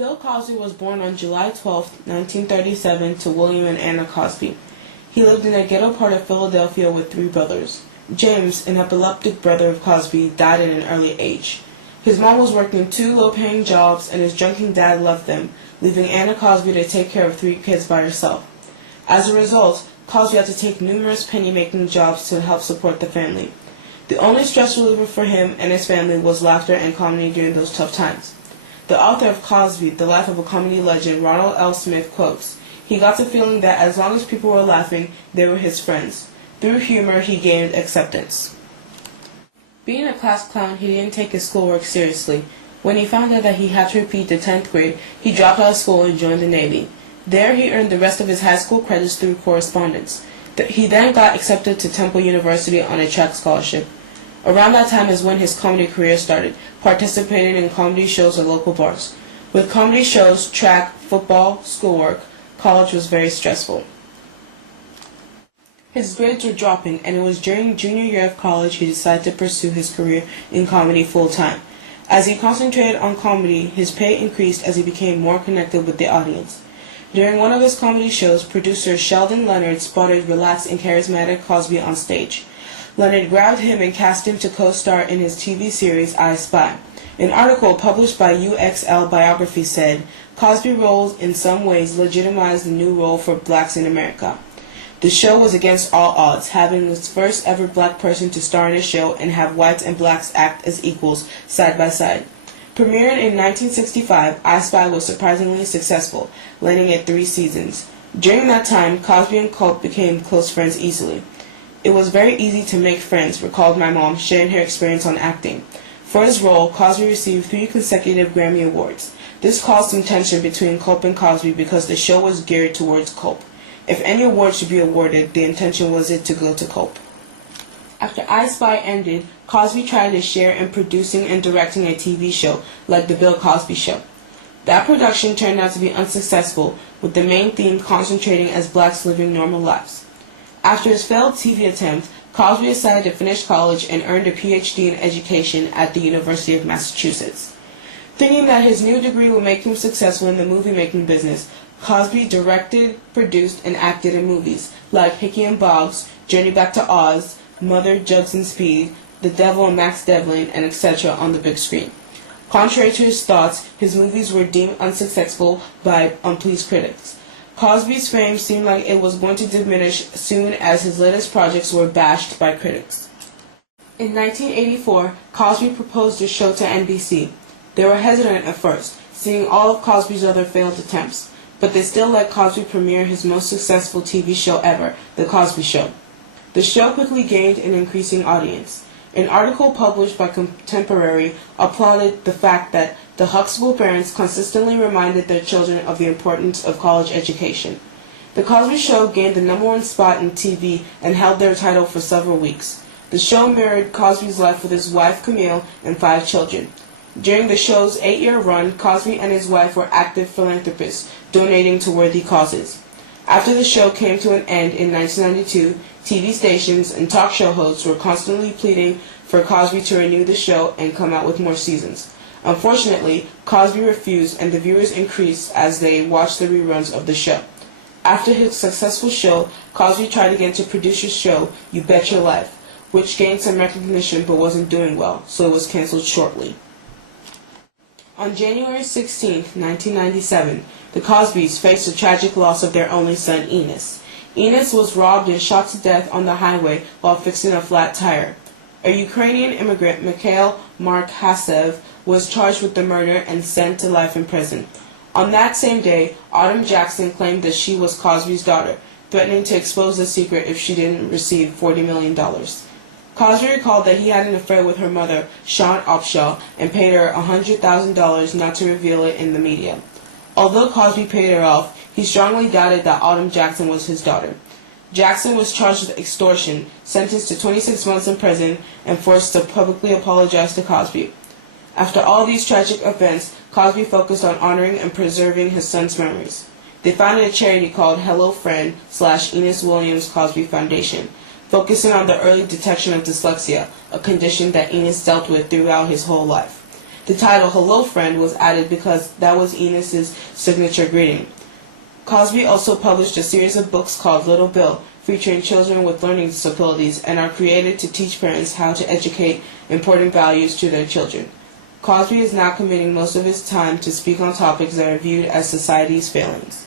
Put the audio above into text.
Bill Cosby was born on July 12, 1937, to William and Anna Cosby. He lived in a ghetto part of Philadelphia with three brothers. James, an epileptic brother of Cosby, died at an early age. His mom was working two low-paying jobs, and his drunken dad left them, leaving Anna Cosby to take care of three kids by herself. As a result, Cosby had to take numerous penny-making jobs to help support the family. The only stress reliever for him and his family was laughter and comedy during those tough times. The author of Cosby, The Life of a Comedy Legend, Ronald L. Smith, quotes, "He got the feeling that as long as people were laughing, they were his friends. Through humor, he gained acceptance." Being a class clown, he didn't take his schoolwork seriously. When he found out that he had to repeat the 10th grade, he dropped out of school and joined the Navy. There, he earned the rest of his high school credits through correspondence. He then got accepted to Temple University on a track scholarship. Around that time is when his comedy career started, participating in comedy shows at local bars. With comedy shows, track, football, schoolwork, college was very stressful. His grades were dropping, and it was during junior year of college he decided to pursue his career in comedy full-time. As he concentrated on comedy, his pay increased as he became more connected with the audience. During one of his comedy shows, producer Sheldon Leonard spotted relaxed and charismatic Cosby on stage. Leonard grabbed him and cast him to co-star in his TV series I Spy. An article published by UXL Biography said, "Cosby roles in some ways legitimized the new role for blacks in America." The show was against all odds, having its first ever black person to star in a show and have whites and blacks act as equals, side by side. Premiered in 1965, I Spy was surprisingly successful, landing at 3 seasons. During that time, Cosby and Culp became close friends easily. "It was very easy to make friends," recalled my mom, sharing her experience on acting. For his role, Cosby received 3 consecutive Grammy Awards. This caused some tension between Culp and Cosby because the show was geared towards Culp. If any award should be awarded, the intention was it to go to Culp. After I Spy ended, Cosby tried his share in producing and directing a TV show, like The Bill Cosby Show. That production turned out to be unsuccessful, with the main theme concentrating as blacks living normal lives. After his failed TV attempt, Cosby decided to finish college and earned a PhD in education at the University of Massachusetts. Thinking that his new degree would make him successful in the movie-making business, Cosby directed, produced, and acted in movies like Hickey and Bob's, Journey Back to Oz, Mother, Jugs and Speed, The Devil and Max Devlin, and etc. on the big screen. Contrary to his thoughts, his movies were deemed unsuccessful by unpleased critics. Cosby's fame seemed like it was going to diminish soon as his latest projects were bashed by critics. In 1984, Cosby proposed a show to NBC. They were hesitant at first, seeing all of Cosby's other failed attempts, but they still let Cosby premiere his most successful TV show ever, The Cosby Show. The show quickly gained an increasing audience. An article published by Contemporary applauded the fact that the Huxtable parents consistently reminded their children of the importance of college education. The Cosby Show gained the #1 spot in TV and held their title for several weeks. The show mirrored Cosby's life with his wife Camille and 5 children. During the show's 8-year run, Cosby and his wife were active philanthropists, donating to worthy causes. After the show came to an end in 1992, TV stations and talk show hosts were constantly pleading for Cosby to renew the show and come out with more seasons. Unfortunately, Cosby refused, and the viewers increased as they watched the reruns of the show. After his successful show, Cosby tried again to produce his show, You Bet Your Life, which gained some recognition but wasn't doing well, so it was canceled shortly. On January 16, 1997, the Cosbys faced the tragic loss of their only son, Enos. Enos was robbed and shot to death on the highway while fixing a flat tire. A Ukrainian immigrant, Mikhail Mark Hasev, was charged with the murder and sent to life in prison. On that same day, Autumn Jackson claimed that she was Cosby's daughter, threatening to expose the secret if she didn't receive $40 million. Cosby recalled that he had an affair with her mother, Shawn Opshaw, and paid her $100,000 not to reveal it in the media. Although Cosby paid her off, he strongly doubted that Autumn Jackson was his daughter. Jackson was charged with extortion, sentenced to 26 months in prison, and forced to publicly apologize to Cosby. After all these tragic events, Cosby focused on honoring and preserving his son's memories. They founded a charity called Hello Friend / Enos Williams Cosby Foundation, focusing on the early detection of dyslexia, a condition that Enos dealt with throughout his whole life. The title "Hello Friend" was added because that was Enos's signature greeting. Cosby also published a series of books called Little Bill, featuring children with learning disabilities, and are created to teach parents how to educate important values to their children. Cosby is now committing most of his time to speak on topics that are viewed as society's failings.